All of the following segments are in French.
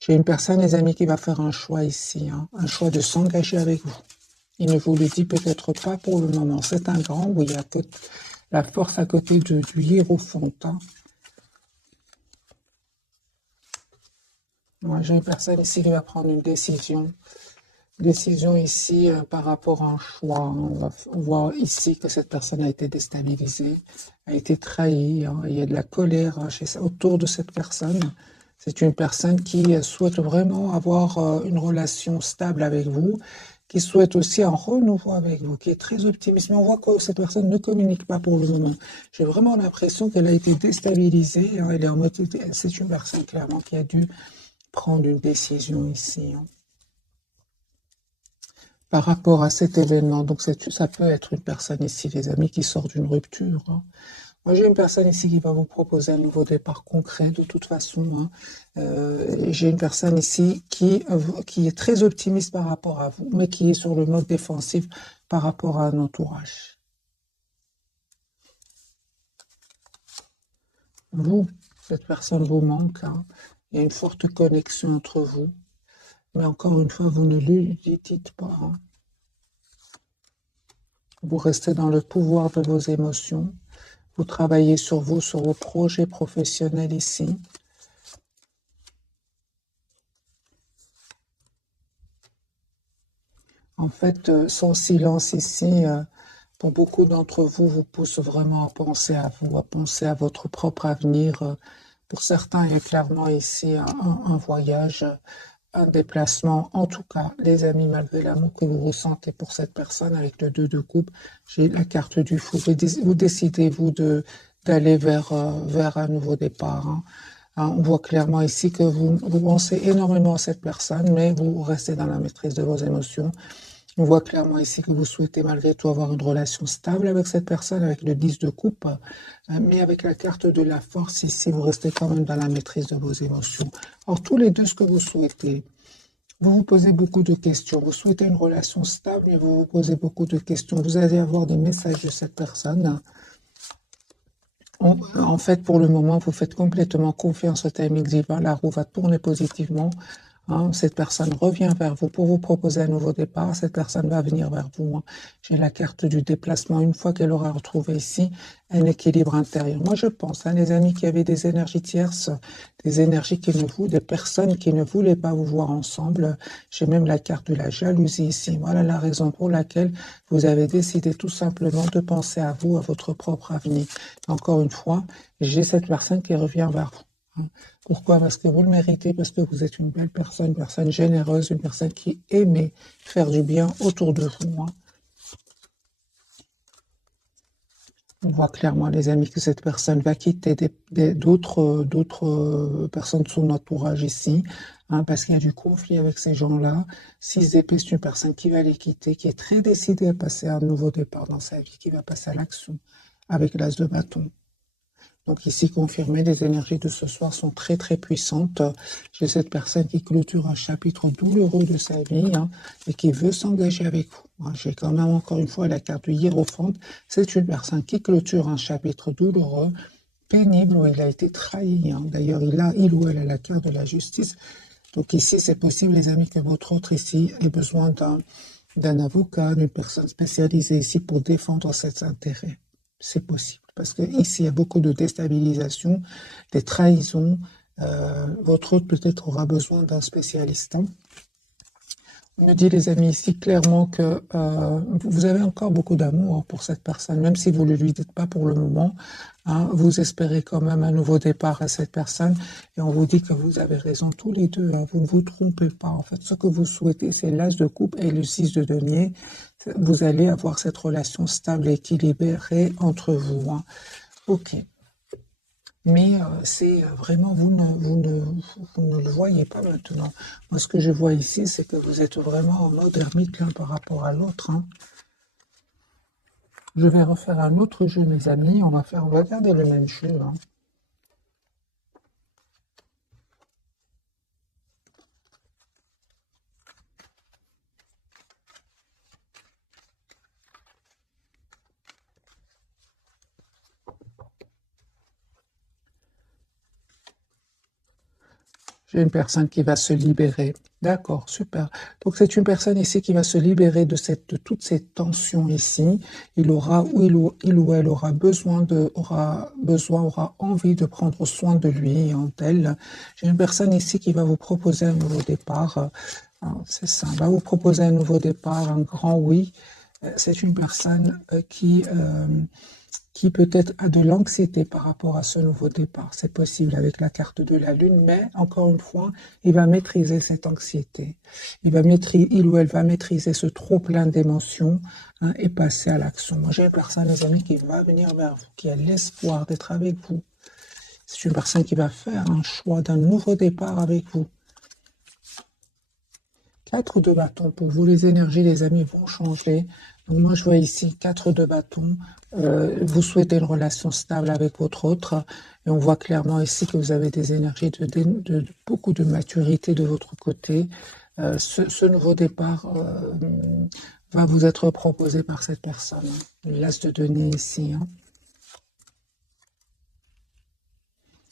J'ai une personne, les amis, qui va faire un choix ici, hein, un choix de s'engager avec vous. Il ne vous le dit peut-être pas pour le moment. C'est un grand, oui, la force à côté du hiérophant. Hein. Moi, j'ai une personne ici qui va prendre une décision. Décision ici par rapport à un choix. On va voir ici que cette personne a été déstabilisée, a été trahie. Hein. Il y a de la colère autour de cette personne. C'est une personne qui souhaite vraiment avoir une relation stable avec vous, qui souhaite aussi un renouveau avec vous, qui est très optimiste. Mais on voit que cette personne ne communique pas pour le moment. J'ai vraiment l'impression qu'elle a été déstabilisée. Hein. Elle est en mode, c'est une personne clairement qui a dû prendre une décision ici. Hein. Par rapport à cet événement. Donc, ça peut être une personne ici, les amis, qui sort d'une rupture. Hein. Moi, j'ai une personne ici qui va vous proposer un nouveau départ concret, de toute façon. Hein. J'ai une personne ici qui est très optimiste par rapport à vous, mais qui est sur le mode défensif par rapport à un entourage. Vous, cette personne vous manque. Hein. Il y a une forte connexion entre vous. Mais encore une fois, vous ne lui dites pas. Hein. Vous restez dans le pouvoir de vos émotions. Vous travaillez sur vous, sur vos projets professionnels ici. En fait, son silence ici, pour beaucoup d'entre vous, vous pousse vraiment à penser à vous, à penser à votre propre avenir. Pour certains, il y a clairement ici un voyage, un déplacement. En tout cas, les amis, malgré l'amour que vous ressentez pour cette personne avec le 2 de coupe, j'ai la carte du fou. Vous décidez, vous, d'aller vers un nouveau départ. Hein. Hein, on voit clairement ici que vous pensez énormément à cette personne, mais vous restez dans la maîtrise de vos émotions. On voit clairement ici que vous souhaitez malgré tout avoir une relation stable avec cette personne, avec le 10 de coupe, mais avec la carte de la force ici, vous restez quand même dans la maîtrise de vos émotions. Alors, tous les deux, ce que vous souhaitez, vous vous posez beaucoup de questions. Vous souhaitez une relation stable, mais vous vous posez beaucoup de questions. Vous allez avoir des messages de cette personne. En fait, pour le moment, vous faites complètement confiance au timing divin. La roue va tourner positivement. Hein. Cette personne revient vers vous pour vous proposer un nouveau départ. Cette personne va venir vers vous. Hein. J'ai la carte du déplacement. Une fois qu'elle aura retrouvé ici un équilibre intérieur. Moi, je pense, hein, les amis qui avaient des énergies tierces, des énergies des personnes qui ne voulaient pas vous voir ensemble. J'ai même la carte de la jalousie ici. Voilà la raison pour laquelle vous avez décidé tout simplement de penser à vous, à votre propre avenir. Encore une fois, j'ai cette personne qui revient vers vous. Hein. Pourquoi? Parce que vous le méritez, parce que vous êtes une belle personne, une personne généreuse, une personne qui aimait faire du bien autour de vous. Hein. On voit clairement, les amis, que cette personne va quitter d'autres personnes de son entourage ici, hein, parce qu'il y a du conflit avec ces gens-là. 6 d'épée, c'est une personne qui va les quitter, qui est très décidée à passer à un nouveau départ dans sa vie, qui va passer à l'action avec l'as de bâton. Donc ici, confirmé, les énergies de ce soir sont très très puissantes. J'ai cette personne qui clôture un chapitre douloureux de sa vie, hein, et qui veut s'engager avec vous. Hein. J'ai quand même encore une fois la carte du hiérophant. C'est une personne qui clôture un chapitre douloureux, pénible, où il a été trahi. Hein. D'ailleurs, il ou elle a la carte de la justice. Donc ici, c'est possible, les amis, que votre autre ici ait besoin d'un avocat, d'une personne spécialisée ici pour défendre ses intérêts. C'est possible. Parce que ici, il y a beaucoup de déstabilisation, des trahisons. Votre autre peut-être aura besoin d'un spécialiste. Hein. On me dit, les amis, ici clairement que vous avez encore beaucoup d'amour pour cette personne, même si vous ne lui dites pas pour le moment. Hein, vous espérez quand même un nouveau départ à cette personne. Et on vous dit que vous avez raison tous les deux. Hein, vous ne vous trompez pas. En fait, ce que vous souhaitez, c'est l'as de coupe et le 6 de denier. Vous allez avoir cette relation stable et équilibrée entre vous. Hein. Ok. Mais c'est vraiment, vous ne le voyez pas maintenant. Moi, ce que je vois ici, c'est que vous êtes vraiment en mode ermite l'un par rapport à l'autre. Hein. Je vais refaire un autre jeu, mes amis. On va garder le même jeu. Hein. J'ai une personne qui va se libérer. D'accord, super. Donc c'est une personne ici qui va se libérer de toutes ces tensions ici. Il ou elle aura envie de prendre soin de lui et d'elle. J'ai une personne ici qui va vous proposer un nouveau départ. C'est ça, va vous proposer un nouveau départ, un grand oui. C'est une personne qui peut-être a de l'anxiété par rapport à ce nouveau départ. C'est possible avec la carte de la Lune, mais encore une fois, il va maîtriser cette anxiété. Il ou elle va maîtriser ce trop plein d'émotions et passer à l'action. Moi, j'ai une personne, les amis, qui va venir vers vous, qui a l'espoir d'être avec vous. C'est une personne qui va faire un choix d'un nouveau départ avec vous. 4 de bâton pour vous, les énergies, les amis, vont changer. Donc moi, je vois ici 4 de bâton. Vous souhaitez une relation stable avec votre autre. Et on voit clairement ici que vous avez des énergies de beaucoup de maturité de votre côté. Ce nouveau départ va vous être proposé par cette personne. L'as de denier ici.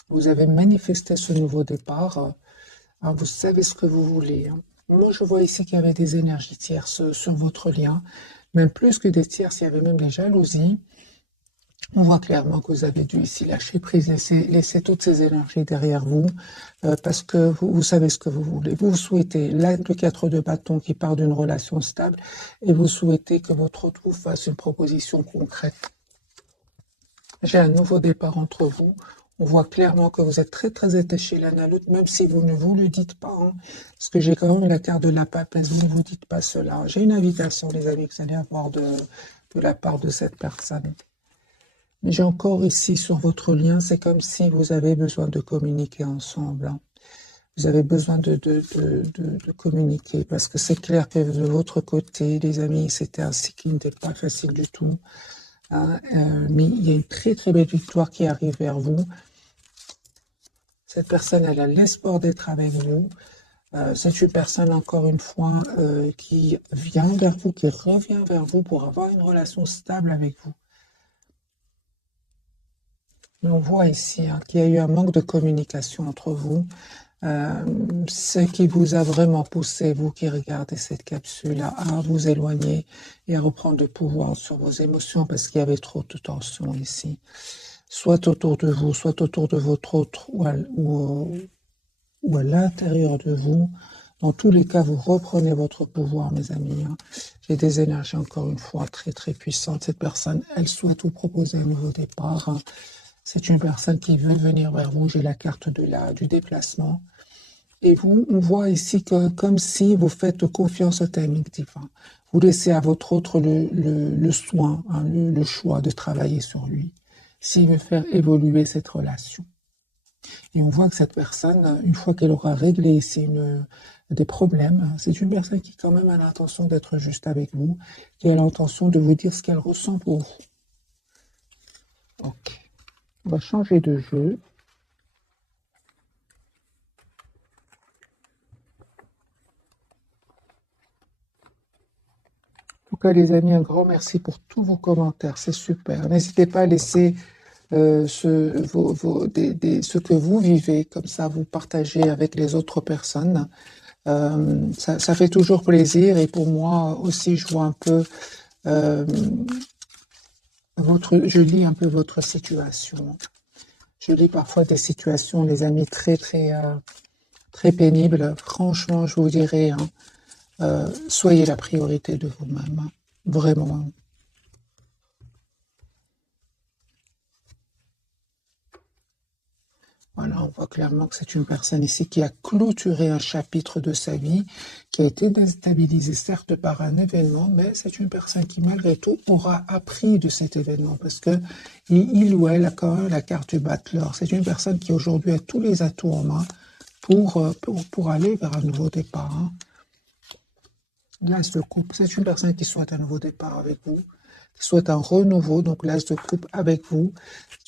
Vous avez manifesté ce nouveau départ. Vous savez ce que vous voulez. Moi, je vois ici qu'il y avait des énergies tierces sur votre lien. Même plus que des tierces, il y avait même des jalousies. On voit clairement que vous avez dû ici lâcher prise, laisser toutes ces énergies derrière vous, parce que vous savez ce que vous voulez. Vous souhaitez le 4 de bâton qui part d'une relation stable, et vous souhaitez que votre autre vous fasse une proposition concrète. J'ai un nouveau départ entre vous. On voit clairement que vous êtes très très attachés l'un à l'autre, même si vous ne vous le dites pas. Parce que j'ai quand même la carte de la papesse, vous ne vous dites pas cela. J'ai une invitation, les amis, que vous allez avoir de la part de cette personne. Mais j'ai encore ici sur votre lien, c'est comme si vous avez besoin de communiquer ensemble. Vous avez besoin de communiquer, parce que c'est clair que de votre côté, les amis, c'était un cycle qui n'était pas facile du tout. Mais il y a une très très belle victoire qui arrive vers vous. Cette personne, elle a l'espoir d'être avec vous. C'est une personne, encore une fois, qui vient vers vous, qui revient vers vous pour avoir une relation stable avec vous. Mais on voit ici qu'il y a eu un manque de communication entre vous. Ce qui vous a vraiment poussé, vous qui regardez cette capsule, à vous éloigner et à reprendre le pouvoir sur vos émotions parce qu'il y avait trop de tension ici. Soit autour de vous, soit autour de votre autre ou à l'intérieur de vous. Dans tous les cas, vous reprenez votre pouvoir, mes amis. J'ai des énergies, encore une fois, très très puissantes. Cette personne, elle souhaite vous proposer un nouveau départ. C'est une personne qui veut venir vers vous. J'ai la carte du déplacement. Et vous, on voit ici que comme si vous faites confiance au timing divin. Vous laissez à votre autre le soin, le choix de travailler sur lui, s'il veut faire évoluer cette relation. Et on voit que cette personne, une fois qu'elle aura réglé ici des problèmes, c'est une personne qui quand même a l'intention d'être juste avec vous, qui a l'intention de vous dire ce qu'elle ressent pour vous. Ok. On va changer de jeu. En tout cas, les amis, un grand merci pour tous vos commentaires. C'est super. N'hésitez pas à laisser ce que vous vivez, comme ça vous partagez avec les autres personnes. Ça fait toujours plaisir et pour moi aussi, je vois un peu je lis un peu votre situation. Je lis parfois des situations, les amis, très pénibles. Franchement, je vous dirais, soyez la priorité de vous-même, vraiment. Voilà, on voit clairement que c'est une personne ici qui a clôturé un chapitre de sa vie, qui a été déstabilisée certes par un événement, mais c'est une personne qui malgré tout aura appris de cet événement parce que il ou elle a quand même la carte du battleur. C'est une personne qui aujourd'hui a tous les atouts en main pour aller vers un nouveau départ. L'as de coupe, c'est une personne qui souhaite un nouveau départ avec vous, qui souhaite un renouveau, donc l'as de coupe avec vous.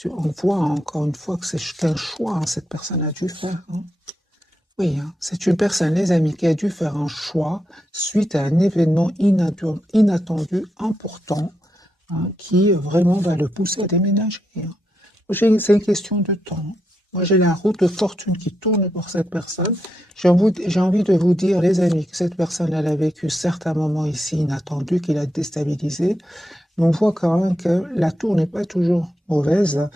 On voit encore une fois que c'est qu'un choix, cette personne a dû faire. Oui, c'est une personne, les amis, qui a dû faire un choix suite à un événement inattendu, important, qui vraiment va le pousser à déménager. C'est une question de temps. Moi, j'ai la roue de fortune qui tourne pour cette personne. J'ai envie de vous dire, les amis, que cette personne, elle a vécu certains moments ici inattendus, qui l'a déstabilisé. Mais on voit quand même que la tour n'est pas toujours mauvaise,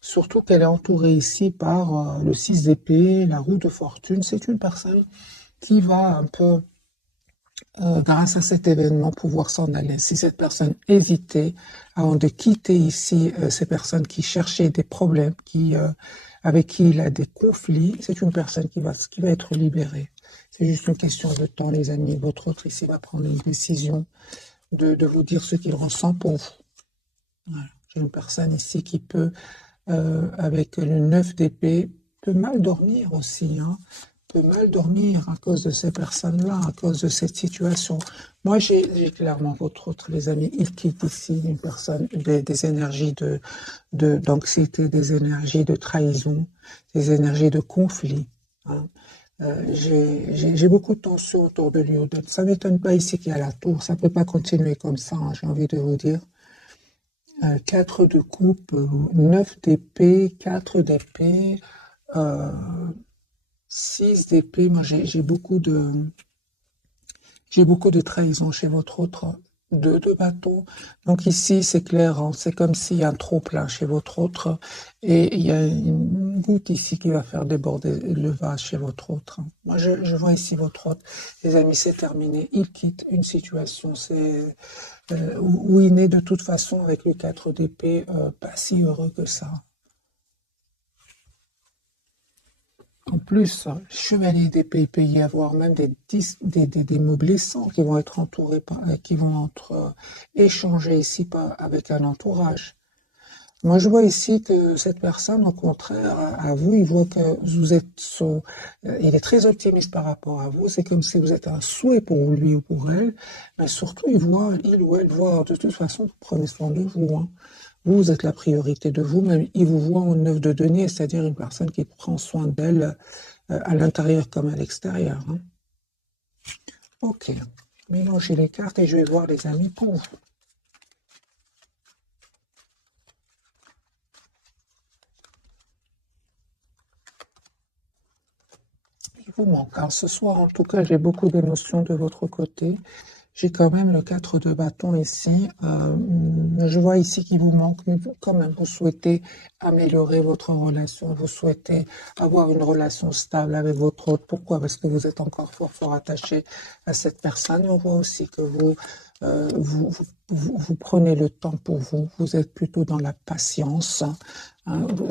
surtout qu'elle est entourée ici par le 6 d'épée, la roue de fortune. C'est une personne qui va un peu, grâce à cet événement, pouvoir s'en aller. Si cette personne hésitait avant de quitter ici, ces personnes qui cherchaient des problèmes, avec qui il a des conflits, c'est une personne qui va être libérée. C'est juste une question de temps, les amis. Votre autre ici va prendre une décision de vous dire ce qu'il ressent pour vous. Voilà. J'ai une personne ici qui peut, avec le 9 d'épée, peut mal dormir aussi, hein, peut mal dormir à cause de ces personnes-là, à cause de cette situation. Moi, j'ai clairement votre autre, les amis, il quitte ici une personne, des énergies d'anxiété, des énergies de trahison, des énergies de conflit, hein. J'ai beaucoup de tension autour de lui. Ça ne m'étonne pas ici qu'il y a la tour. Ça ne peut pas continuer comme ça, hein, j'ai envie de vous dire. 4 de coupe, 9 d'épée, 4 d'épée, 6 d'épée. Moi, j'ai beaucoup de trahison chez votre autre. 2 de bâton. Donc ici, c'est clair, hein, c'est comme s'il y a un trop-plein chez votre autre. Et il y a une goutte ici qui va faire déborder le vase chez votre autre. Moi, je vois ici votre autre. Les amis, c'est terminé. Il quitte une situation. Où il n'est de toute façon avec le 4 d'épée pas si heureux que ça. En plus, chevalier d'épée, il peut y avoir même des mots blessants qui vont être entourés qui vont être échangés ici avec un entourage. Moi, je vois ici que cette personne, au contraire, à vous, il voit que vous êtes il est très optimiste par rapport à vous. C'est comme si vous êtes un souhait pour lui ou pour elle. Mais surtout, il ou elle voit, de toute façon, vous prenez soin de vous, hein. Vous êtes la priorité de vous-même. Il vous voit en 9 de denier, c'est-à-dire une personne qui prend soin d'elle à l'intérieur comme à l'extérieur, hein. Ok. Mélangez les cartes et je vais voir les amis pour vous. Il vous manque. Alors ce soir, en tout cas, j'ai beaucoup d'émotions de votre côté. J'ai quand même le 4 de bâton ici. Je vois ici qu'il vous manque, mais quand même, vous souhaitez améliorer votre relation. Vous souhaitez avoir une relation stable avec votre autre. Pourquoi? Parce que vous êtes encore fort attaché à cette personne. On voit aussi que vous prenez le temps pour vous. Vous êtes plutôt dans la patience, hein.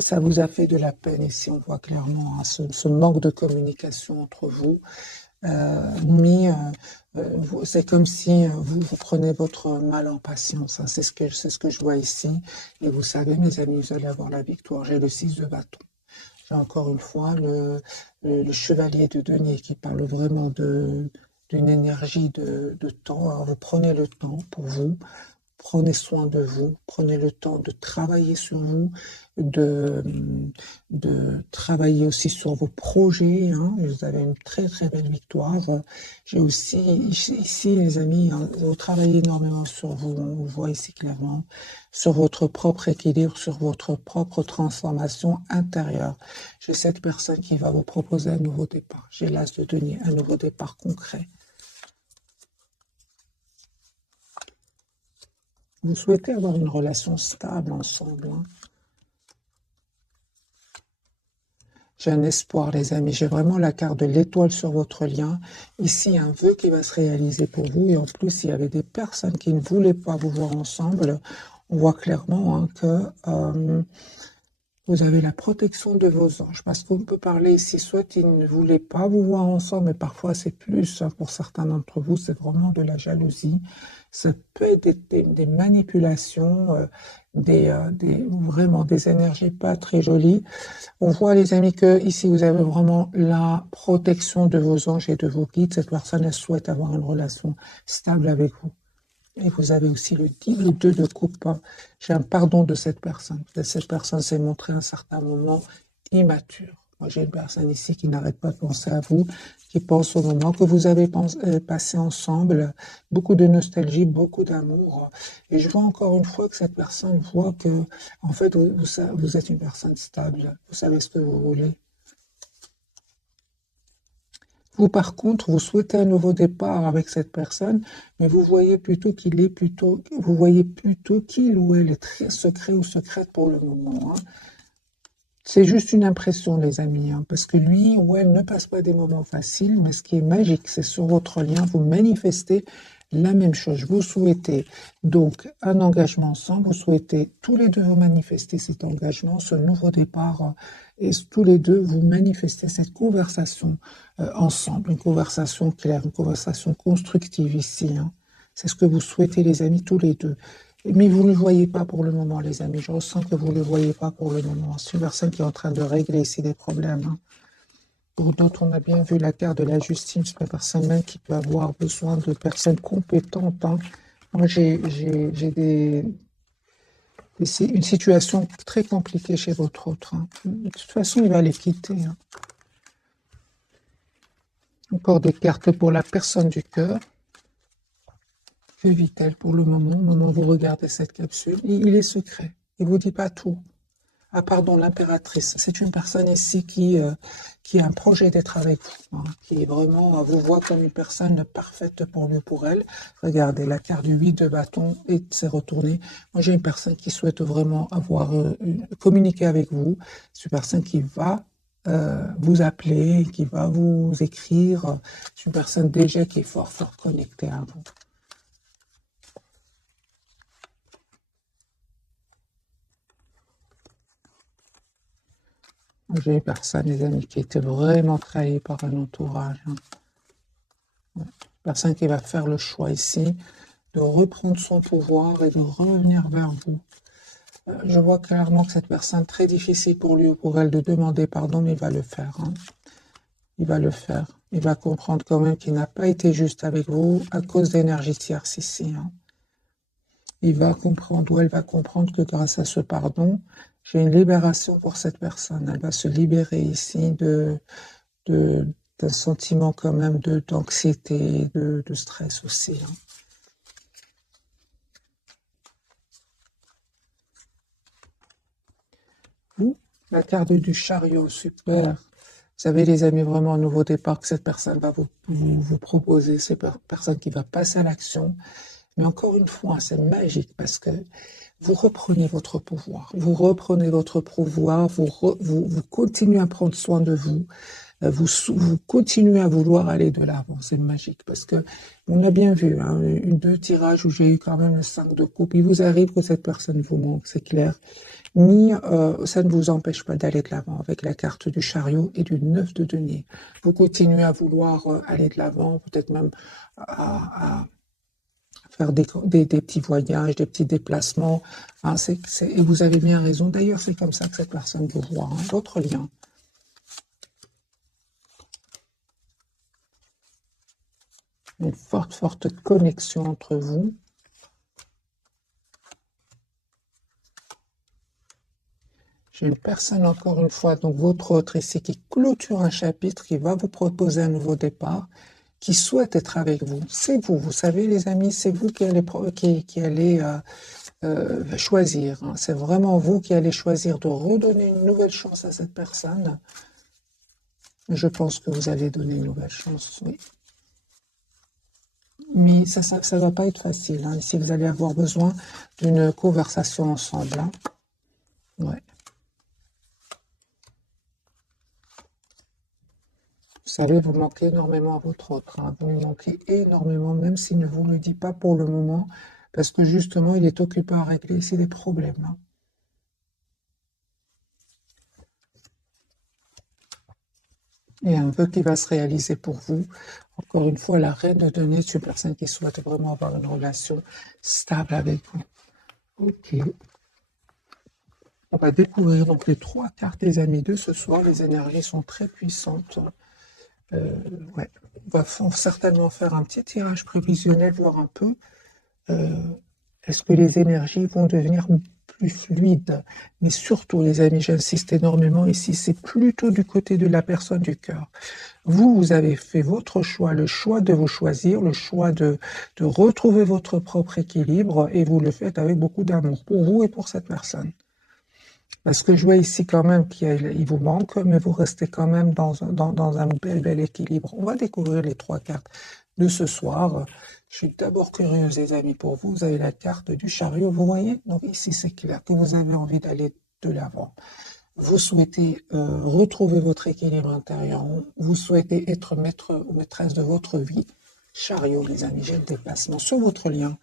Ça vous a fait de la peine ici. On voit clairement, hein, ce manque de communication entre vous. Mais c'est comme si vous prenez votre mal en patience, hein. C'est ce que je vois ici. Et vous savez, mes amis, vous allez avoir la victoire. J'ai le 6 de bâton. J'ai encore une fois le chevalier de denier qui parle vraiment d'une énergie de temps. Alors, vous prenez le temps pour vous. Prenez soin de vous, prenez le temps de travailler sur vous, de, de travailler aussi sur vos projets, hein. Vous avez une très belle victoire. J'ai aussi ici, les amis, hein, vous travaillez énormément sur vous, on voit ici clairement, sur votre propre équilibre, sur votre propre transformation intérieure. J'ai cette personne qui va vous proposer un nouveau départ. J'ai l'as de denier, un nouveau départ concret. Vous souhaitez avoir une relation stable ensemble, hein. J'ai un espoir, les amis. J'ai vraiment la carte de l'étoile sur votre lien. Ici, un vœu qui va se réaliser pour vous. Et en plus, il y avait des personnes qui ne voulaient pas vous voir ensemble. On voit clairement, hein, que vous avez la protection de vos anges. Parce qu'on peut parler ici, soit ils ne voulaient pas vous voir ensemble, mais parfois c'est plus, hein, pour certains d'entre vous, c'est vraiment de la jalousie. Ça peut être des manipulations, vraiment des énergies pas très jolies. On voit, les amis, que ici vous avez vraiment la protection de vos anges et de vos guides. Cette personne, elle souhaite avoir une relation stable avec vous. Et vous avez aussi le 2 de coupe. J'ai un pardon de cette personne. Cette personne s'est montrée à un certain moment immature. Moi, j'ai une personne ici qui n'arrête pas de penser à vous, qui pense au moment que vous avez passé ensemble, beaucoup de nostalgie, beaucoup d'amour. Et je vois encore une fois que cette personne voit que, en fait, vous êtes une personne stable, vous savez ce que vous voulez. Vous, par contre, vous souhaitez un nouveau départ avec cette personne, mais vous voyez plutôt vous voyez plutôt qu'il ou elle est très secret ou secrète pour le moment, hein. C'est juste une impression, les amis, hein, parce que lui ou elle ne passe pas des moments faciles, mais ce qui est magique, c'est sur votre lien, vous manifestez la même chose. Vous souhaitez donc un engagement ensemble, vous souhaitez tous les deux vous manifester cet engagement, ce nouveau départ, et tous les deux vous manifestez cette conversation ensemble, une conversation claire, une conversation constructive ici, hein. C'est ce que vous souhaitez, les amis, tous les deux. Mais vous ne le voyez pas pour le moment, les amis. Je ressens que vous ne le voyez pas pour le moment. C'est une personne qui est en train de régler ici des problèmes, hein. Pour d'autres, on a bien vu la carte de la justice. C'est une personne même qui peut avoir besoin de personnes compétentes, hein. Moi, j'ai une situation très compliquée chez votre autre, hein. De toute façon, il va les quitter, hein. Encore des cartes pour la personne du cœur. Que vit-elle pour le moment, au moment où vous regardez cette capsule? Il est secret. Il ne vous dit pas tout. Ah pardon, l'impératrice. C'est une personne ici qui a un projet d'être avec vous, hein, qui est vraiment vous voit comme une personne parfaite pour lui ou pour elle. Regardez, la carte du 8 de bâton et s'est retournée. Moi, j'ai une personne qui souhaite vraiment avoir communiqué avec vous. C'est une personne qui va vous appeler, qui va vous écrire. C'est une personne déjà qui est fort, fort connectée à vous. J'ai une personne, les amis, qui était vraiment trahie par un entourage, hein. Une personne qui va faire le choix ici de reprendre son pouvoir et de revenir vers vous. Je vois clairement que cette personne, très difficile pour lui ou pour elle de demander pardon, mais il va le faire, hein. Il va le faire. Il va comprendre quand même qu'il n'a pas été juste avec vous à cause d'énergie tierce ici, hein. Il va comprendre ou elle va comprendre que grâce à ce pardon, j'ai une libération pour cette personne. Elle va se libérer ici d'un sentiment quand même d'anxiété, de stress aussi, hein. La carte du chariot, super. Vous savez, les amis, vraiment un nouveau départ que cette personne va vous proposer. C'est une personne qui va passer à l'action. Mais encore une fois, c'est magique parce que vous reprenez votre pouvoir. Vous reprenez votre pouvoir, vous continuez à prendre soin de vous. Vous continuez à vouloir aller de l'avant. C'est magique parce que on a bien vu, hein, deux tirages où j'ai eu quand même le 5 de coupe. Il vous arrive que cette personne vous manque, c'est clair. Ni ça ne vous empêche pas d'aller de l'avant avec la carte du chariot et du 9 de denier. Vous continuez à vouloir aller de l'avant, peut-être même à faire des petits voyages, des petits déplacements, hein, et vous avez bien raison. D'ailleurs, c'est comme ça que cette personne vous voit, hein, votre lien. Une forte, forte connexion entre vous. J'ai une personne, encore une fois, donc votre autre ici, qui clôture un chapitre, qui va vous proposer un nouveau départ, qui souhaite être avec vous. C'est vous, vous savez, les amis, c'est vous qui allez choisir, hein. C'est vraiment vous qui allez choisir de redonner une nouvelle chance à cette personne. Je pense que vous allez donner une nouvelle chance, oui. Mais ça ne va pas être facile, hein. Ici, vous allez avoir besoin d'une conversation ensemble, hein. Ouais. Vous savez, vous manquez énormément à votre autre, hein. Vous lui manquez énormément, même s'il ne vous le dit pas pour le moment, parce que justement, il est occupé à régler ici des problèmes, hein. Et un vœu qui va se réaliser pour vous. Encore une fois, la reine de denier est une personne qui souhaite vraiment avoir une relation stable avec vous. Ok. On va découvrir donc les 3 cartes des amis de ce soir. Les énergies sont très puissantes. Ouais. On va certainement faire un petit tirage prévisionnel, voir un peu est-ce que les énergies vont devenir plus fluide. Mais surtout, les amis, j'insiste énormément ici, c'est plutôt du côté de la personne du cœur. Vous avez fait votre choix, le choix de vous choisir, le choix de retrouver votre propre équilibre, et vous le faites avec beaucoup d'amour pour vous et pour cette personne. Parce que je vois ici quand même qu'il vous manque, mais vous restez quand même dans un bel équilibre. On va découvrir les 3 cartes de ce soir. Je suis d'abord curieuse, les amis, pour vous. Vous avez la carte du chariot, vous voyez? Donc ici, c'est clair que vous avez envie d'aller de l'avant. Vous souhaitez retrouver votre équilibre intérieur. Vous souhaitez être maître ou maîtresse de votre vie. Chariot, les amis, j'ai le dépassement sur votre lien.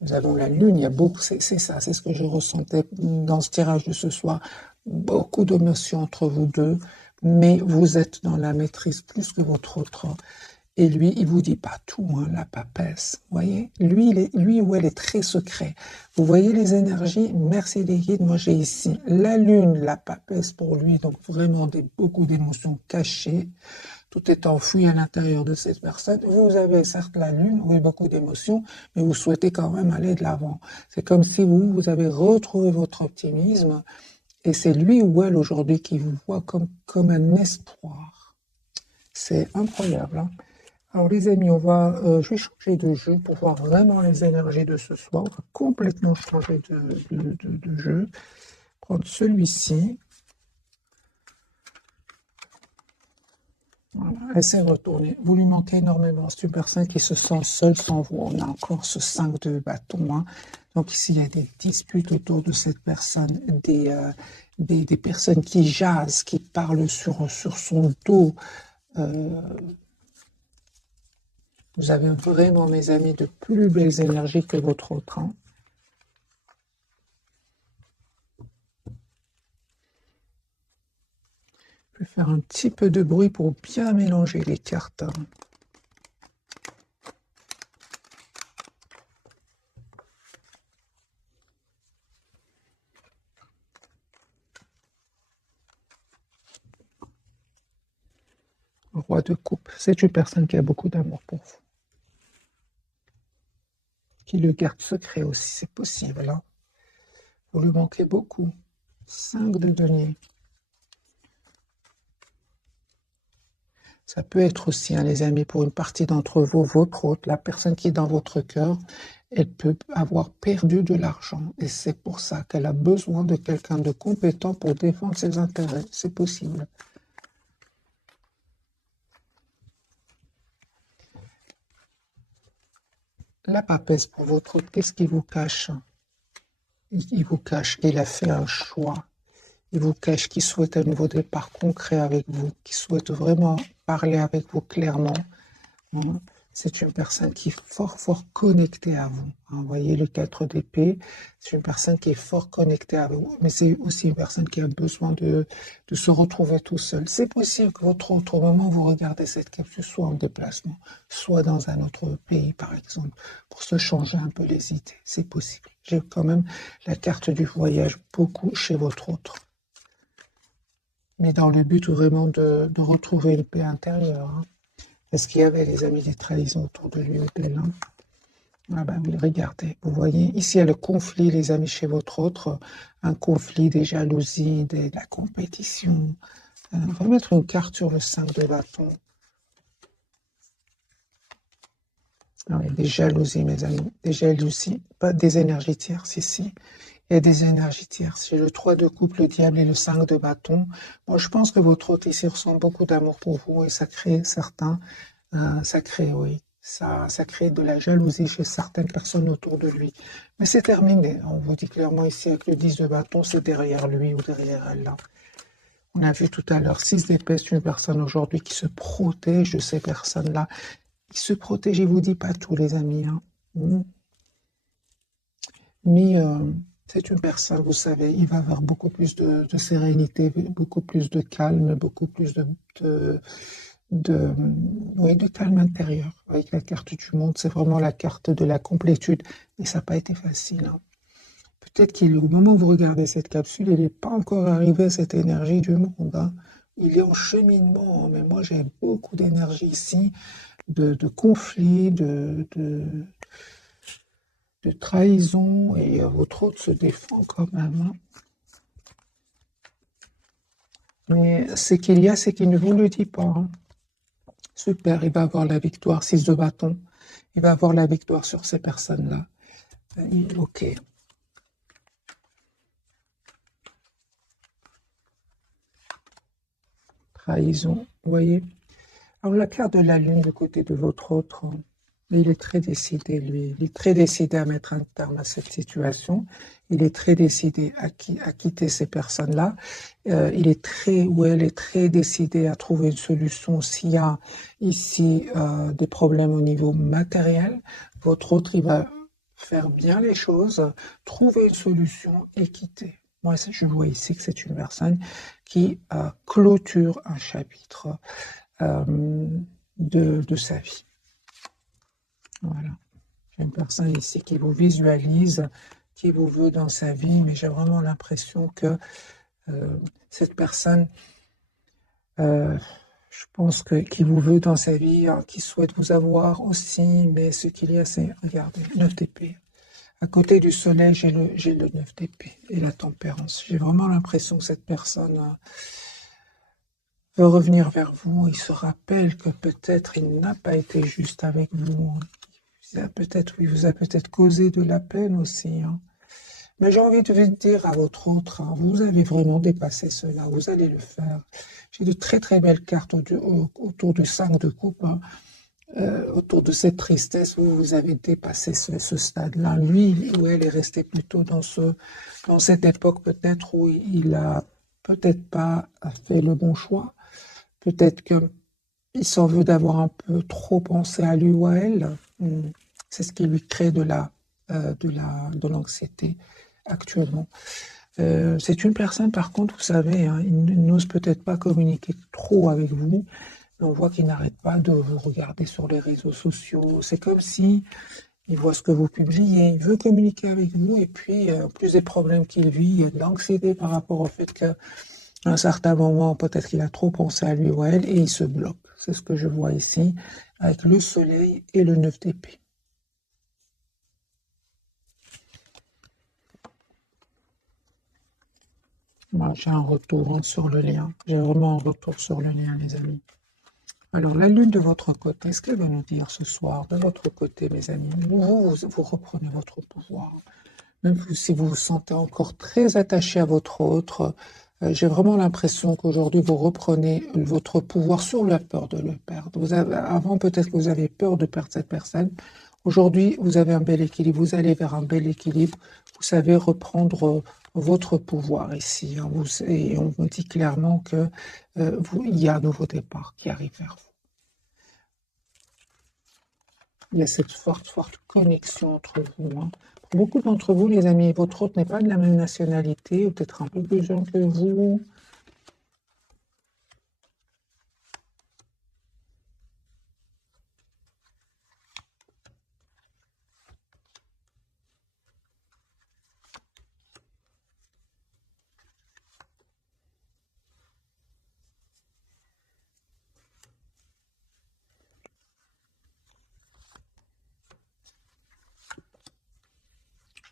Nous avons la lune, il y a beaucoup, c'est ça, c'est ce que je ressentais dans ce tirage de ce soir. Beaucoup d'émotions entre vous deux, mais vous êtes dans la maîtrise plus que votre autre. Et lui, il vous dit pas tout, hein, la papesse. Vous voyez, lui ou elle est très secret. Vous voyez les énergies. Merci les guides. Moi, j'ai ici la lune, la papesse pour lui. Donc vraiment beaucoup d'émotions cachées. Tout est enfoui à l'intérieur de cette personne. Vous avez certes la lune, oui, beaucoup d'émotions, mais vous souhaitez quand même aller de l'avant. C'est comme si vous avez retrouvé votre optimisme. Et c'est lui ou elle aujourd'hui qui vous voit comme un espoir. C'est incroyable, hein. Alors les amis, je vais changer de jeu pour voir vraiment les énergies de ce soir. On va complètement changer de jeu. Prendre celui-ci. Voilà, elle s'est retournée. Vous lui manquez énormément. C'est une personne qui se sent seule sans vous. On a encore ce 5 de bâton, hein. Donc ici, il y a des disputes autour de cette personne, des personnes qui jasent, qui parlent sur son dos. Vous avez vraiment, mes amis, de plus belles énergies que votre autre, hein. Je vais faire un petit peu de bruit pour bien mélanger les cartes, hein. Roi de coupe, c'est une personne qui a beaucoup d'amour pour vous. Qui le garde secret aussi, c'est possible, hein. Vous lui manquez beaucoup. 5 de denier. Ça peut être aussi, hein, les amis, pour une partie d'entre vous, votre autre, la personne qui est dans votre cœur, elle peut avoir perdu de l'argent. Et c'est pour ça qu'elle a besoin de quelqu'un de compétent pour défendre ses intérêts. C'est possible. La papesse pour votre autre, qu'est-ce qu'il vous cache? Il vous cache qu'il a fait un choix. Il vous cache qu'il souhaite un nouveau départ concret avec vous, qu'il souhaite vraiment parler avec vous clairement. C'est une personne qui est fort connectée à vous. Vous voyez le 4 d'épée, c'est une personne qui est fort connectée à vous, mais c'est aussi une personne qui a besoin de se retrouver tout seul. C'est possible que votre autre, au moment où vous regardez cette capsule, soit en déplacement, soit dans un autre pays, par exemple, pour se changer un peu les idées. C'est possible. J'ai quand même la carte du voyage beaucoup chez votre autre. Mais dans le but vraiment de retrouver une paix intérieure, hein. Est-ce qu'il y avait, les amis, des trahisons autour de lui ou d'elle, hein? Ah ben oui, regardez, vous voyez, ici il y a le conflit, les amis, chez votre autre, un conflit, des jalousies, de la compétition. On va mettre une carte sur le 5 de bâton. Alors, il y a des jalousies, mes amis, des jalousies, pas des énergies tierces ici. Il y a des énergies tierces. J'ai le 3 de coupe, le diable et le 5 de bâton. Moi, je pense que votre hôte ici ressent beaucoup d'amour pour vous et ça crée ça crée de la jalousie chez certaines personnes autour de lui. Mais c'est terminé. On vous dit clairement ici avec le 10 de bâton, c'est derrière lui ou derrière elle, là. On a vu tout à l'heure 6 d'épée, c'est une personne aujourd'hui qui se protège de ces personnes-là. Qui se protège, je vous dis pas tous, les amis, hein. Mais c'est une personne, vous savez, il va avoir beaucoup plus de sérénité, beaucoup plus de calme, beaucoup plus de calme intérieur. Avec la carte du monde, c'est vraiment la carte de la complétude. Et ça n'a pas été facile, hein. Peut-être qu'au moment où vous regardez cette capsule, il n'est pas encore arrivé à cette énergie du monde, hein. Il est en cheminement, mais moi j'ai beaucoup d'énergie ici, de conflits, de trahison et votre autre se défend quand même, hein. Mais ce qu'il y a, c'est qu'il ne vous le dit pas, hein. Super, il va avoir la victoire, 6 de bâton. Il va avoir la victoire sur ces personnes-là. Ok. Trahison, vous voyez. Alors la carte de la lune du côté de votre autre, il est très décidé, lui. Il est très décidé à mettre un terme à cette situation. Il est très décidé à quitter ces personnes-là. Il est très, ou elle est très décidée à trouver une solution s'il y a ici des problèmes au niveau matériel. Votre autre, il va faire bien les choses, trouver une solution et quitter. Moi, je vois ici que c'est une personne qui clôture un chapitre de sa vie. Voilà. J'ai une personne ici qui vous visualise, qui vous veut dans sa vie, mais j'ai vraiment l'impression que cette personne, je pense qui vous veut dans sa vie, qui souhaite vous avoir aussi, mais ce qu'il y a, c'est, regardez, 9 d'épée. À côté du soleil, j'ai le 9 d'épée et la tempérance. J'ai vraiment l'impression que cette personne veut revenir vers vous. Il se rappelle que peut-être il n'a pas été juste avec vous. Il vous a peut-être causé de la peine aussi, hein. Mais j'ai envie de vous dire à votre autre, hein, vous avez vraiment dépassé cela, vous allez le faire. J'ai de très très belles cartes autour du 5 de coupe, hein. Autour de cette tristesse, vous avez dépassé ce stade-là. Lui ou elle est resté plutôt dans cette époque peut-être où il a peut-être pas fait le bon choix. Peut-être qu'il s'en veut d'avoir un peu trop pensé à lui ou à elle. C'est ce qui lui crée de l'anxiété actuellement. C'est une personne, par contre, vous savez, hein, il n'ose peut-être pas communiquer trop avec vous, mais on voit qu'il n'arrête pas de vous regarder sur les réseaux sociaux. C'est comme si il voit ce que vous publiez, il veut communiquer avec vous, et puis, en plus des problèmes qu'il vit, il y a de l'anxiété par rapport au fait qu'à un certain moment, peut-être qu'il a trop pensé à lui ou à elle, et il se bloque. C'est ce que je vois ici, avec le soleil et le 9 d'épée. Moi, j'ai un retour, hein, sur le lien. J'ai vraiment un retour sur le lien, les amis. Alors, la lune de votre côté, est-ce qu'elle va nous dire ce soir, de votre côté, mes amis, vous reprenez votre pouvoir. Même si vous vous sentez encore très attaché à votre autre, j'ai vraiment l'impression qu'aujourd'hui, vous reprenez votre pouvoir sur la peur de le perdre. Avant, peut-être que vous avez peur de perdre cette personne. Aujourd'hui, vous avez un bel équilibre. Vous allez vers un bel équilibre. Vous savez reprendre votre pouvoir ici, hein. Et on me dit clairement que il y a un nouveau départ qui arrive vers vous. Il y a cette forte, forte connexion entre vous, hein. Pour beaucoup d'entre vous, les amis, votre autre n'est pas de la même nationalité, ou peut-être un peu plus jeune que vous.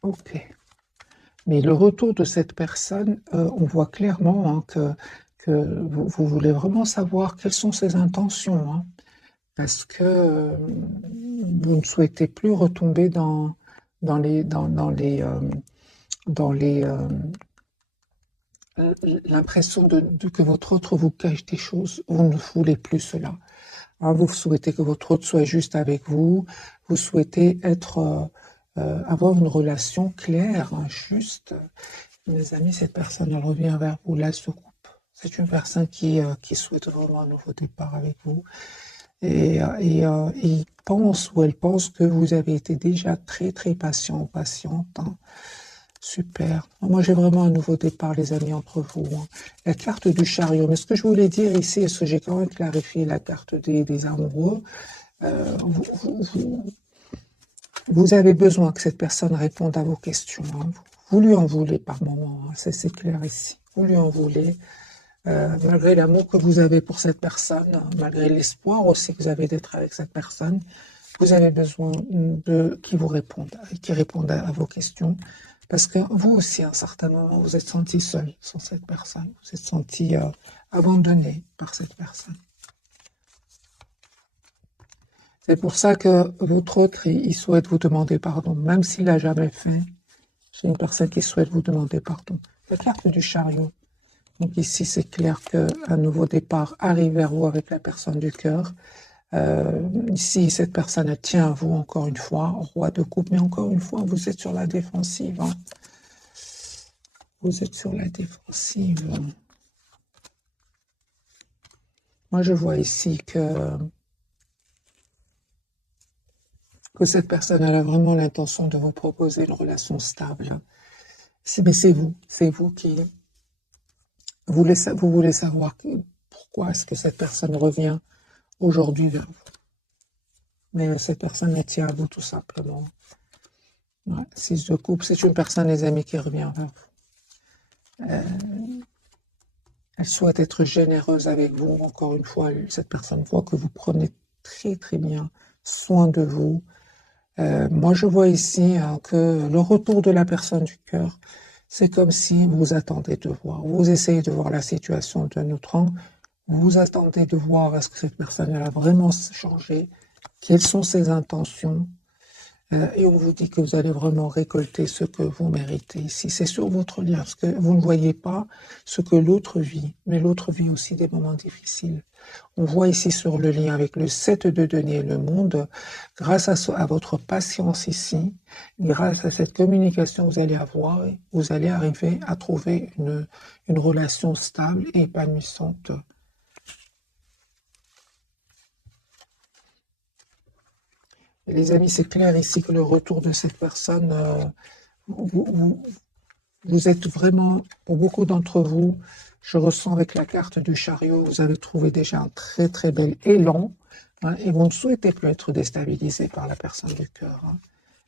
Ok. Mais le retour de cette personne, on voit clairement, hein, que vous voulez vraiment savoir quelles sont ses intentions, hein, parce que vous ne souhaitez plus retomber dans les, l'impression que votre autre vous cache des choses. Vous ne voulez plus cela, hein. Vous souhaitez que votre autre soit juste avec vous. Vous souhaitez avoir une relation claire, hein, juste. Mes amis, cette personne, elle revient vers vous, là, se coupe. C'est une personne qui souhaite vraiment un nouveau départ avec vous. Et il pense ou elle pense que vous avez été déjà très, très patient ou patiente, hein. Super. Moi, j'ai vraiment un nouveau départ, les amis, entre vous, hein. La carte du chariot. Mais ce que je voulais dire ici, est-ce que j'ai quand même clarifié la carte des amoureux, vous avez besoin que cette personne réponde à vos questions, hein. Vous lui en voulez par moment, hein. C'est clair ici. Vous lui en voulez, malgré l'amour que vous avez pour cette personne, hein, malgré l'espoir aussi que vous avez d'être avec cette personne. Vous avez besoin qui vous répondent, qui répondent à vos questions. Parce que vous aussi, à un certain moment, vous êtes senti seul sans cette personne. Vous êtes senti abandonné par cette personne. C'est pour ça que votre autre, il souhaite vous demander pardon, même s'il l'a jamais fait. C'est une personne qui souhaite vous demander pardon. La carte du chariot. Donc ici, c'est clair qu'un nouveau départ arrive vers vous avec la personne du cœur. Ici, cette personne, elle tient à vous encore une fois, roi de coupe, mais encore une fois, vous êtes sur la défensive. Hein. Vous êtes sur la défensive. Moi, je vois ici que cette personne elle a vraiment l'intention de vous proposer une relation stable. Mais c'est vous qui vous voulez savoir pourquoi est-ce que cette personne revient aujourd'hui vers vous. Mais cette personne elle tient à vous tout simplement. Ouais, 6 de coupe, c'est une personne, les amis, qui revient vers vous. Elle souhaite être généreuse avec vous. Encore une fois, cette personne voit que vous prenez très très bien soin de vous. Moi, je vois ici que le retour de la personne du cœur, c'est comme si vous attendez de voir. Vous essayez de voir la situation d'un autre angle. Vous attendez de voir est-ce que cette personne elle a vraiment changé, quelles sont ses intentions. Et on vous dit que vous allez vraiment récolter ce que vous méritez ici. C'est sur votre lien, parce que vous ne voyez pas ce que l'autre vit, mais l'autre vit aussi des moments difficiles. On voit ici sur le lien avec le 7 de denier et le monde, grâce à votre patience ici, grâce à cette communication que vous allez avoir, vous allez arriver à trouver une relation stable et épanouissante. Et les amis, c'est clair ici que le retour de cette personne, vous êtes vraiment, pour beaucoup d'entre vous, je ressens avec la carte du chariot, vous avez trouvé déjà un très très bel élan, hein, et vous ne souhaitez plus être déstabilisé par la personne du cœur, hein,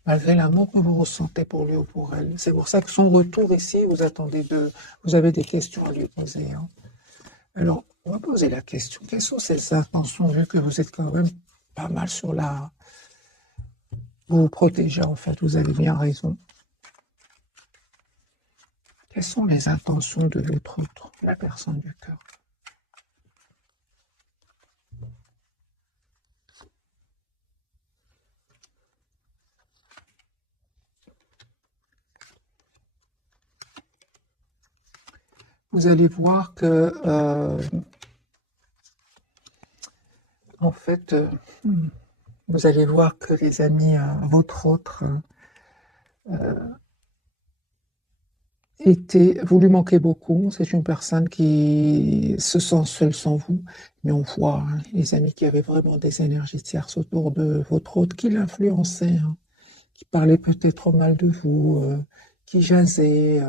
malgré l'amour que vous ressentez pour lui ou pour elle. C'est pour ça que son retour ici, vous avez des questions à lui poser. Hein. Alors, on va poser la question, quelles sont ses intentions, vu que vous êtes quand même pas mal sur la... Vous vous protégez en fait, vous avez bien raison. Quelles sont les intentions de l'autre, la personne du cœur? Vous allez voir que, en fait, vous allez voir que les amis, votre autre, vous lui manquez beaucoup. C'est une personne qui se sent seule sans vous. Mais on voit, hein, les amis, qu'il y avait vraiment des énergies tierces autour de votre autre qui l'influençaient, hein, qui parlaient peut-être mal de vous, qui jasaient.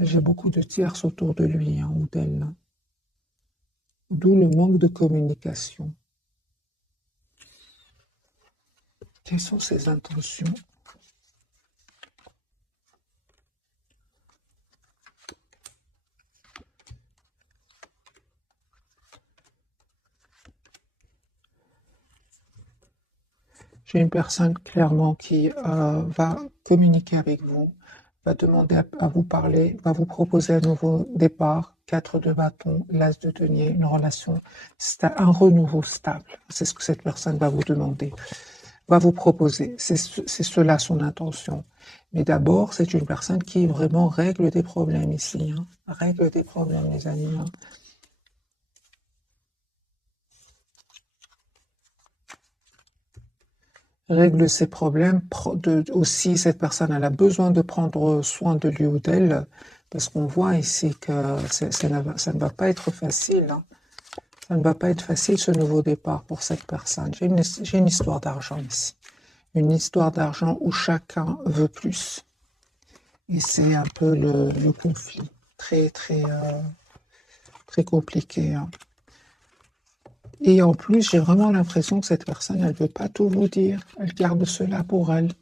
J'ai beaucoup de tierces autour de lui, hein, ou d'elle. Hein. D'où le manque de communication. Quelles sont ses intentions? J'ai une personne clairement qui va communiquer avec vous, va demander à vous parler, va vous proposer un nouveau départ, 4 de bâton, l'as de denier, une relation, un renouveau stable. C'est ce que cette personne va vous demander, va vous proposer. C'est cela son intention. Mais d'abord, c'est une personne qui vraiment règle des problèmes ici. Hein. Règle des problèmes, les amis. Hein. Règle ses problèmes. Aussi, cette personne elle a besoin de prendre soin de lui ou d'elle, parce qu'on voit ici que ça ne va pas être facile. Hein. Ça ne va pas être facile ce nouveau départ pour cette personne. J'ai une histoire d'argent ici. Une histoire d'argent où chacun veut plus. Et c'est un peu le conflit. Très, très, très compliqué. Hein. Et en plus, j'ai vraiment l'impression que cette personne, elle ne veut pas tout vous dire. Elle garde cela pour elle.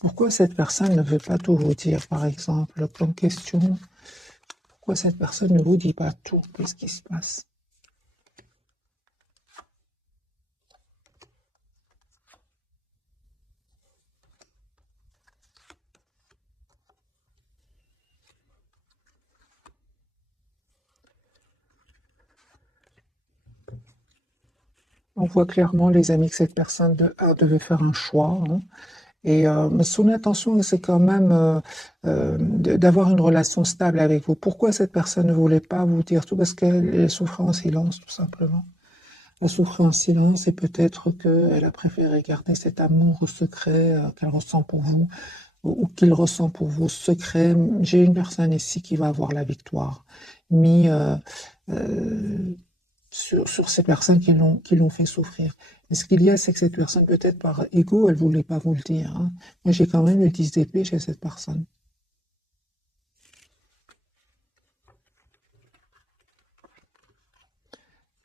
Pourquoi cette personne ne veut pas tout vous dire, par exemple, comme question? Pourquoi cette personne ne vous dit pas tout? Qu'est-ce qui se passe? On voit clairement, les amis, que cette personne devait faire un choix, hein. Et son intention, c'est quand même d'avoir une relation stable avec vous. Pourquoi cette personne ne voulait pas vous dire tout? Parce qu'elle souffrait en silence, tout simplement. Elle souffrait en silence et peut-être qu'elle a préféré garder cet amour secret qu'elle ressent pour vous ou qu'il ressent pour vous secret. J'ai une personne ici qui va avoir la victoire, mis euh, sur ces personnes qui l'ont fait souffrir. Et ce qu'il y a, c'est que cette personne, peut-être par ego, elle voulait pas vous le dire, hein. Moi, j'ai quand même le 10 d'épée chez cette personne.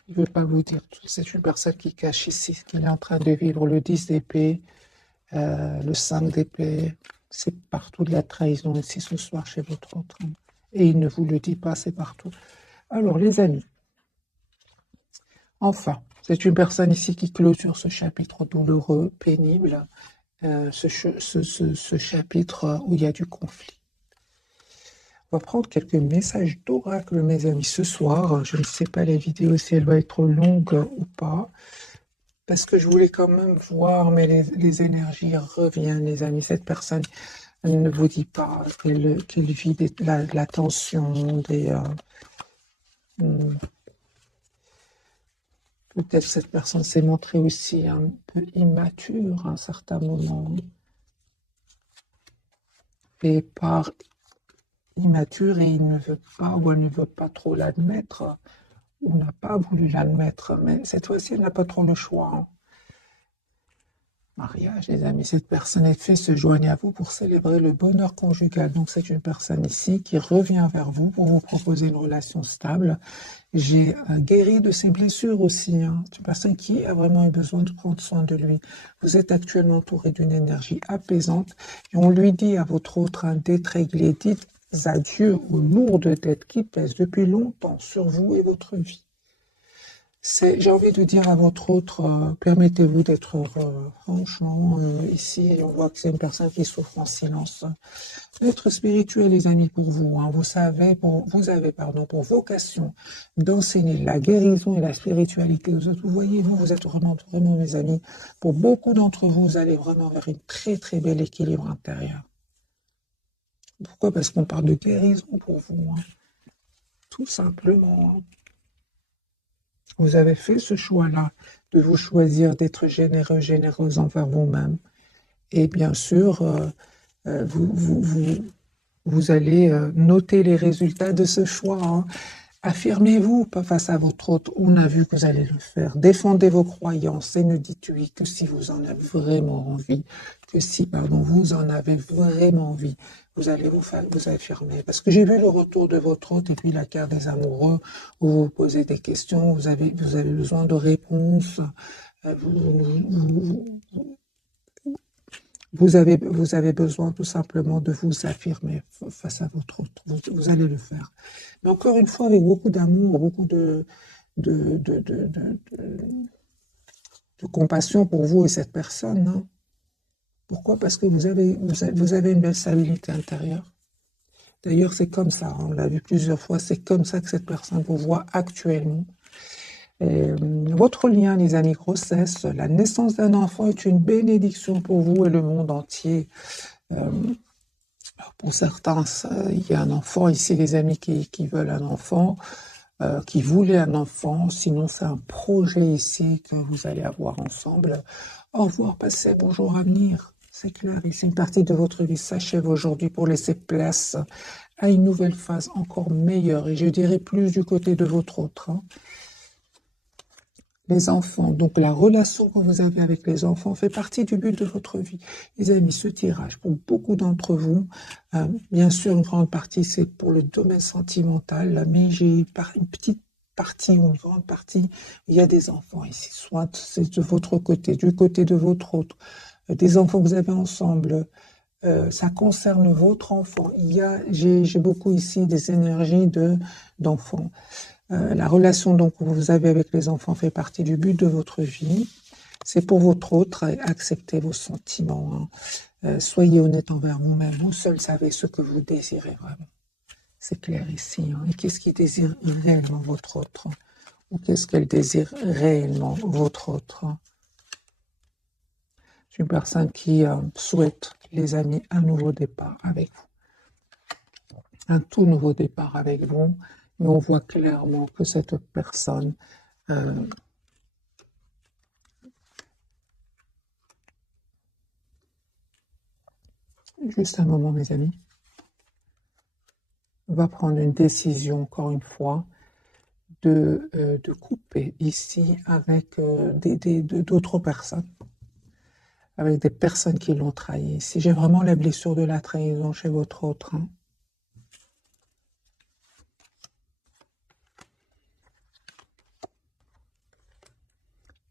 Il veut pas vous dire tout. C'est une personne qui cache ici ce qu'il est en train de vivre. Le 10 d'épée, le 5 d'épée, c'est partout de la trahison ici ce soir chez votre autre, hein. Et il ne vous le dit pas, c'est partout. Alors, les amis, enfin, c'est une personne ici qui clôture ce chapitre douloureux, pénible, ce chapitre où il y a du conflit. On va prendre quelques messages d'oracle, mes amis, ce soir. Je ne sais pas la vidéo si elle va être longue ou pas, parce que je voulais quand même voir, mais les énergies reviennent, les amis. Cette personne, elle ne vous dit pas qu'elle vit la tension, peut-être cette personne s'est montrée aussi un peu immature à un certain moment. Et par immature, et il ne veut pas ou elle ne veut pas trop l'admettre, ou n'a pas voulu l'admettre, mais cette fois-ci, elle n'a pas trop le choix, hein. Mariage, les amis, cette personne est fait se joigne à vous pour célébrer le bonheur conjugal. Donc c'est une personne ici qui revient vers vous pour vous proposer une relation stable. J'ai guéri de ses blessures aussi, hein. C'est une personne qui a vraiment eu besoin de prendre soin de lui. Vous êtes actuellement entouré d'une énergie apaisante et on lui dit à votre autre d'être réglé. Dites adieu aux lourdes dettes qui pèsent depuis longtemps sur vous et votre vie. J'ai envie de dire à votre autre, permettez-vous d'être heureux. Franchement, ici, on voit que c'est une personne qui souffre en silence. Être spirituel, les amis, pour vous, hein, vous avez, pour vocation d'enseigner la guérison et la spiritualité aux autres. Vous voyez, vous êtes vraiment, vraiment, mes amis. Pour beaucoup d'entre vous, vous allez vraiment vers une très, très bel équilibre intérieur. Pourquoi? Parce qu'on parle de guérison pour vous, hein. Tout simplement, hein. Vous avez fait ce choix-là de vous choisir d'être généreux, généreuse envers vous-même. Et bien sûr, vous allez noter les résultats de ce choix, hein. Affirmez-vous pas face à votre autre. On a vu que vous allez le faire. Défendez vos croyances et ne dites oui que si vous en avez vraiment envie. Que si, pardon, vous en avez vraiment envie. Vous allez vous affirmer. Parce que j'ai vu le retour de votre autre et puis la carte des amoureux où vous posez des questions, vous avez besoin de réponses. Vous avez besoin tout simplement de vous affirmer face à votre autre. Vous allez le faire. Mais encore une fois, avec beaucoup d'amour, beaucoup de, de, de, de, de compassion pour vous et cette personne, hein. Pourquoi? Parce que vous avez une belle stabilité intérieure. D'ailleurs, c'est comme ça, on l'a vu plusieurs fois, c'est comme ça que cette personne vous voit actuellement. Votre lien, les amis, grossesse, la naissance d'un enfant est une bénédiction pour vous et le monde entier. Pour certains, il y a un enfant ici, les amis qui veulent un enfant, qui voulaient un enfant. Sinon, c'est un projet ici que vous allez avoir ensemble. Au revoir, passez, bonjour à venir. C'est clair, ici, une partie de votre vie s'achève aujourd'hui pour laisser place à une nouvelle phase encore meilleure. Et je dirais plus du côté de votre autre, hein. Les enfants, donc la relation que vous avez avec les enfants fait partie du but de votre vie. Les amis, ce tirage, pour beaucoup d'entre vous, bien sûr, une grande partie, c'est pour le domaine sentimental, mais j'ai une petite partie ou une grande partie, il y a des enfants ici, soit c'est de votre côté, du côté de votre autre, des enfants que vous avez ensemble, ça concerne votre enfant. J'ai beaucoup ici des énergies d'enfants. La relation donc que vous avez avec les enfants fait partie du but de votre vie. C'est pour votre autre, acceptez vos sentiments, hein. Soyez honnête envers vous-même. Vous seul savez ce que vous désirez vraiment. C'est clair ici, hein. Et qu'est-ce qui désire réellement votre autre? ou qu'est-ce qu'elle désire réellement, votre autre. C'est une personne qui souhaite, les amis, un nouveau départ avec vous. Un tout nouveau départ avec vous. Et on voit clairement que cette personne juste un moment, mes amis, va prendre une décision, encore une fois, de couper ici avec d'autres personnes, avec des personnes qui l'ont trahi. Si j'ai vraiment la blessure de la trahison chez votre autre, hein.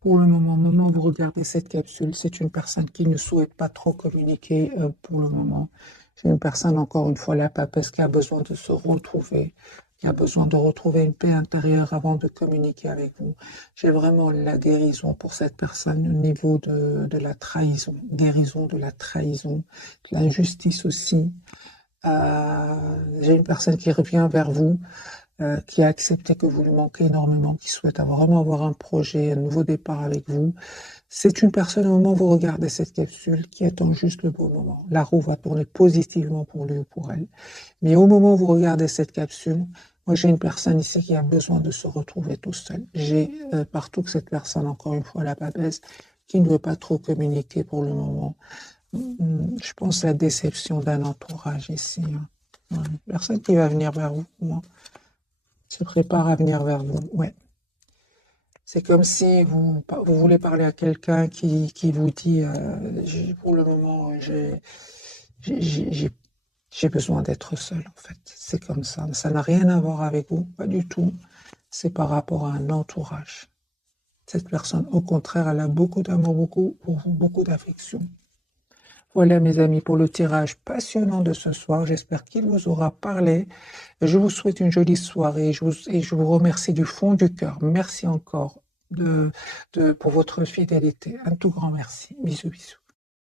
Pour le moment où vous regardez cette capsule, c'est une personne qui ne souhaite pas trop communiquer pour le moment. C'est une personne, encore une fois, la papesse qui a besoin de se retrouver, qui a besoin de retrouver une paix intérieure avant de communiquer avec vous. J'ai vraiment la guérison pour cette personne au niveau de la trahison, guérison de la trahison, de l'injustice aussi. J'ai une personne qui revient vers vous, qui a accepté que vous lui manquez énormément, qui souhaite vraiment avoir un projet, un nouveau départ avec vous. C'est une personne, au moment où vous regardez cette capsule, qui attend juste le bon moment. La roue va tourner positivement pour lui ou pour elle. Mais au moment où vous regardez cette capsule, moi j'ai une personne ici qui a besoin de se retrouver tout seul. J'ai partout que cette personne, encore une fois, la papesse, qui ne veut pas trop communiquer pour le moment. Je pense à la déception d'un entourage ici. Hein. Personne qui va venir vers vous, moi, se prépare à venir vers vous. Ouais. C'est comme si vous voulez parler à quelqu'un qui vous dit pour le moment, j'ai besoin d'être seul, en fait. C'est comme ça. Ça n'a rien à voir avec vous, pas du tout. C'est par rapport à un entourage. Cette personne, au contraire, elle a beaucoup d'amour, beaucoup d'affection. Voilà, mes amis, pour le tirage passionnant de ce soir. J'espère qu'il vous aura parlé. Je vous souhaite une jolie soirée et je vous remercie du fond du cœur. Merci encore pour votre fidélité. Un tout grand merci. Bisous, bisous.